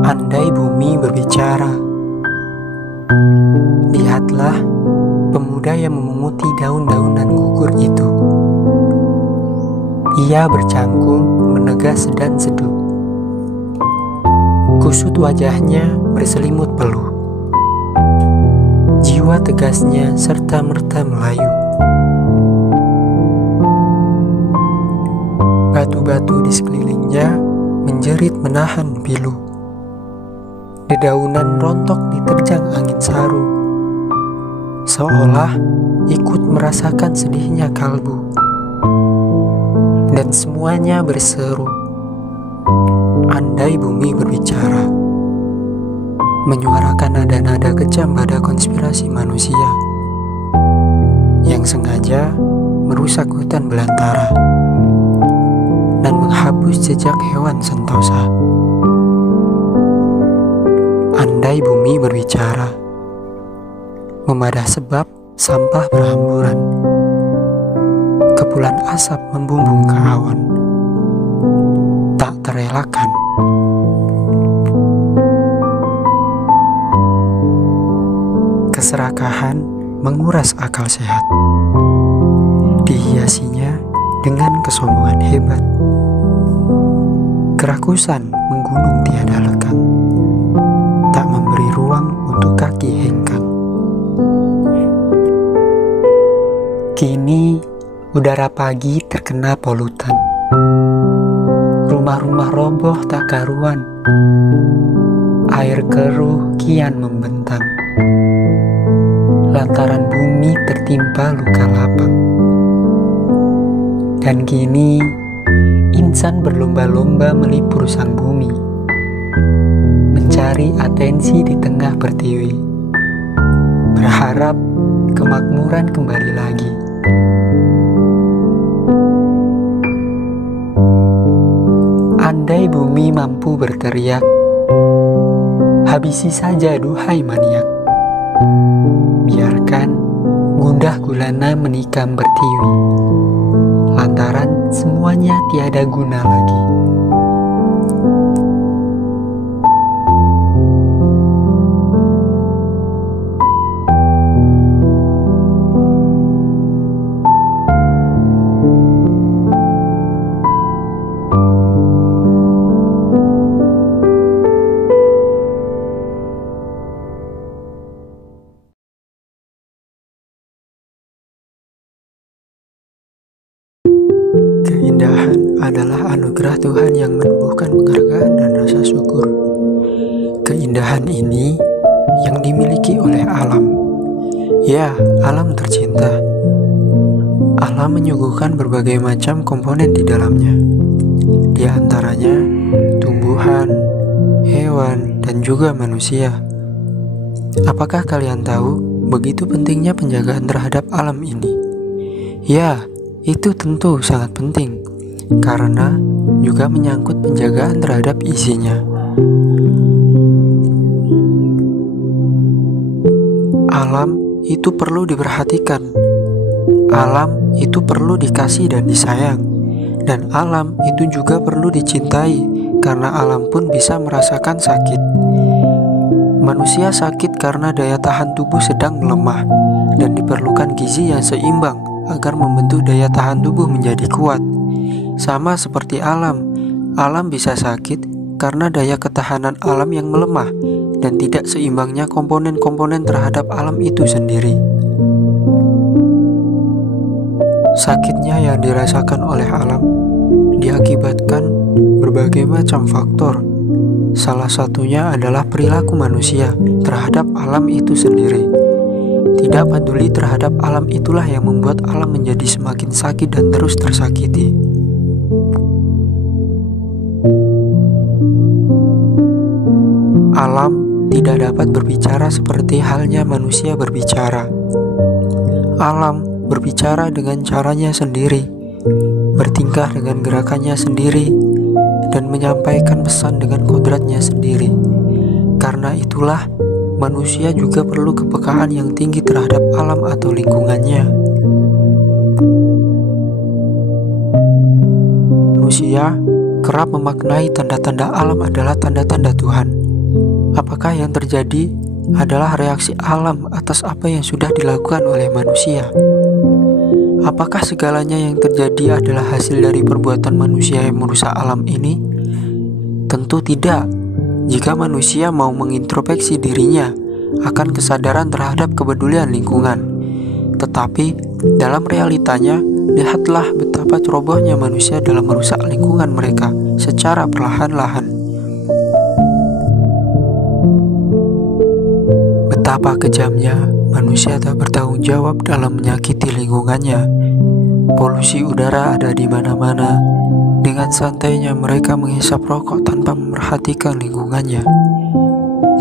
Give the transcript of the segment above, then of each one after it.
Andai bumi berbicara, lihatlah pemuda yang memunguti daun-daunan gugur itu. Ia bercangkung, menegas dan seduh. Kusut wajahnya berselimut peluh. Jiwa tegasnya serta-merta melayu. Batu-batu di sekelilingnya menjerit menahan pilu. Dedaunan rontok diterjang angin saru, seolah ikut merasakan sedihnya kalbu. Dan semuanya berseru, andai bumi berbicara, menyuarakan nada-nada kejam pada konspirasi manusia yang sengaja merusak hutan belantara dan menghapus jejak hewan sentosa. Andai bumi berbicara, memadah sebab sampah berhamburan, kepulan asap membumbung ke awan, tak terelakkan. Keserakahan menguras akal sehat, dihiasinya dengan kesombongan hebat. Kerakusan menggunung tiada lekang, tak memberi ruang untuk kaki hengkang. Kini udara pagi terkena polutan, rumah-rumah roboh tak karuan, air keruh kian membentang, lantaran bumi tertimpa luka lapang. Dan kini insan berlomba-lomba melipur sang bumi, mencari atensi di tengah pertiwi, berharap kemakmuran kembali lagi. Andai bumi mampu berteriak, habisi saja duhai maniak. Biarkan gundah gulana menikam pertiwi, lantaran semuanya tiada guna lagi. Keindahan adalah anugerah Tuhan yang menumbuhkan penghargaan dan rasa syukur. Keindahan ini yang dimiliki oleh alam. Ya, alam tercinta. Alam menyuguhkan berbagai macam komponen di dalamnya. Di antaranya tumbuhan, hewan, dan juga manusia. Apakah kalian tahu begitu pentingnya penjagaan terhadap alam ini? Ya, itu tentu sangat penting, karena juga menyangkut penjagaan terhadap isinya. Alam itu perlu diperhatikan, alam itu perlu dikasih dan disayang, dan alam itu juga perlu dicintai karena alam pun bisa merasakan sakit. Manusia sakit karena daya tahan tubuh sedang melemah dan diperlukan gizi yang seimbang agar membentuk daya tahan tubuh menjadi kuat. Sama seperti alam, alam bisa sakit karena daya ketahanan alam yang melemah dan tidak seimbangnya komponen-komponen terhadap alam itu sendiri. Sakitnya yang dirasakan oleh alam diakibatkan berbagai macam faktor. Salah satunya adalah perilaku manusia terhadap alam itu sendiri. Tidak peduli terhadap alam itulah yang membuat alam menjadi semakin sakit dan terus tersakiti. Alam tidak dapat berbicara seperti halnya manusia berbicara. Alam berbicara dengan caranya sendiri, bertingkah dengan gerakannya sendiri, dan menyampaikan pesan dengan kodratnya sendiri. Karena itulah, manusia juga perlu kepekaan yang tinggi terhadap alam atau lingkungannya. Manusia kerap memaknai tanda-tanda alam adalah tanda-tanda Tuhan. Apakah yang terjadi adalah reaksi alam atas apa yang sudah dilakukan oleh manusia? Apakah segalanya yang terjadi adalah hasil dari perbuatan manusia yang merusak alam ini? Tentu tidak. Jika manusia mau mengintrospeksi dirinya akan kesadaran terhadap kepedulian lingkungan. Tetapi dalam realitanya, lihatlah betapa cerobohnya manusia dalam merusak lingkungan mereka secara perlahan-lahan. Betapa kejamnya manusia tak bertanggung jawab dalam menyakiti lingkungannya. Polusi udara ada di mana-mana. Dengan santainya mereka menghisap rokok tanpa memperhatikan lingkungannya.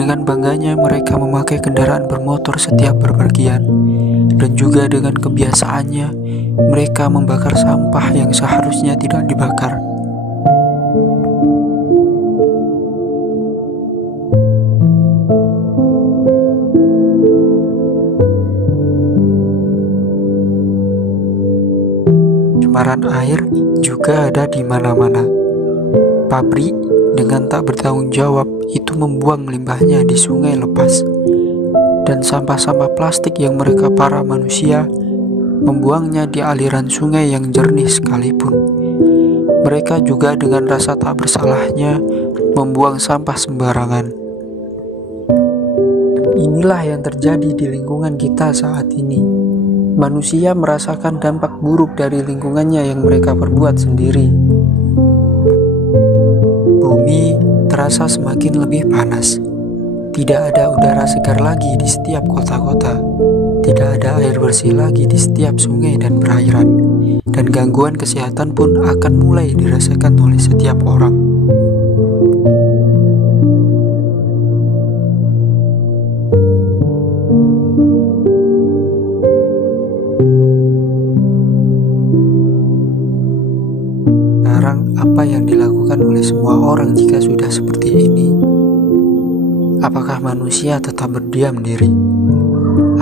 Dengan bangganya mereka memakai kendaraan bermotor setiap bepergian. Dan juga dengan kebiasaannya mereka membakar sampah yang seharusnya tidak dibakar. Pencemaran air juga ada di mana-mana. Pabrik dengan tak bertanggung jawab itu membuang limbahnya di sungai lepas. Dan sampah-sampah plastik yang mereka para manusia membuangnya di aliran sungai yang jernih sekalipun. Mereka juga dengan rasa tak bersalahnya membuang sampah sembarangan. Inilah yang terjadi di lingkungan kita saat ini. Manusia merasakan dampak buruk dari lingkungannya yang mereka perbuat sendiri. Bumi terasa semakin lebih panas. Tidak ada udara segar lagi di setiap kota-kota. Tidak ada air bersih lagi di setiap sungai dan perairan. Dan gangguan kesehatan pun akan mulai dirasakan oleh setiap orang. Apa yang dilakukan oleh semua orang jika sudah seperti ini? Apakah manusia tetap berdiam diri?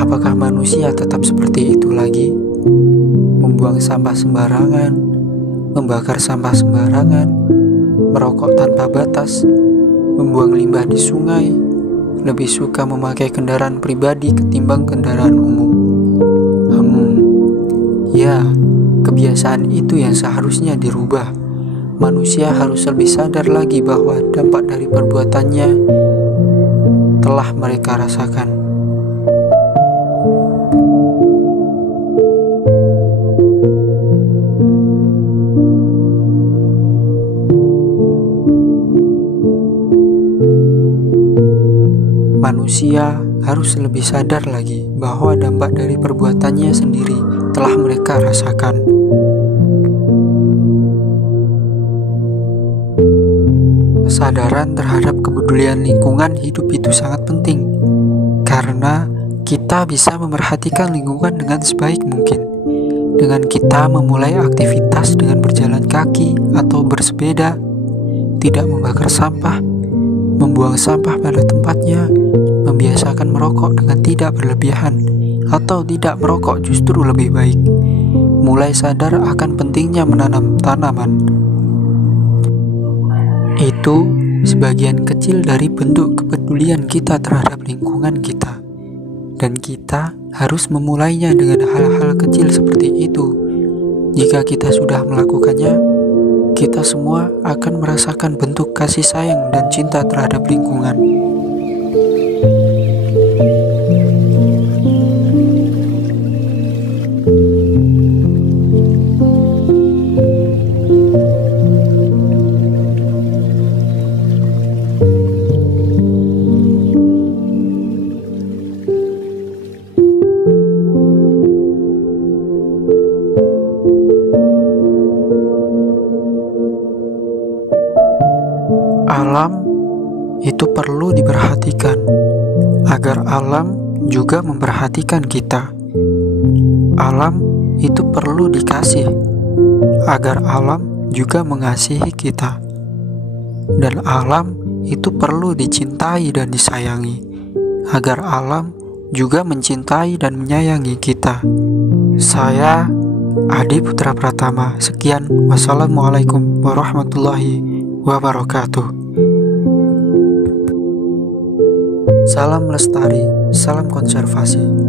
Apakah manusia tetap seperti itu lagi? Membuang sampah sembarangan, membakar sampah sembarangan, merokok tanpa batas, membuang limbah di sungai, lebih suka memakai kendaraan pribadi ketimbang kendaraan umum. Ya, kebiasaan itu yang seharusnya dirubah. Manusia harus lebih sadar lagi bahwa dampak dari perbuatannya telah mereka rasakan. Manusia harus lebih sadar lagi bahwa dampak dari perbuatannya sendiri telah mereka rasakan. Kesadaran terhadap kepedulian lingkungan hidup itu sangat penting, karena kita bisa memerhatikan lingkungan dengan sebaik mungkin. Dengan kita memulai aktivitas dengan berjalan kaki atau bersepeda, tidak membakar sampah, membuang sampah pada tempatnya, membiasakan merokok dengan tidak berlebihan, atau tidak merokok justru lebih baik. Mulai sadar akan pentingnya menanam tanaman. Itu sebagian kecil dari bentuk kepedulian kita terhadap lingkungan kita. Dan kita harus memulainya dengan hal-hal kecil seperti itu. Jika kita sudah melakukannya, kita semua akan merasakan bentuk kasih sayang dan cinta terhadap lingkungan. Alam itu perlu diperhatikan, agar alam juga memperhatikan kita. Alam itu perlu dikasih, agar alam juga mengasihi kita. Dan alam itu perlu dicintai dan disayangi, agar alam juga mencintai dan menyayangi kita. Saya Adi Putra Pratama. Sekian, wassalamualaikum warahmatullahi wabarakatuh. Salam lestari, salam konservasi.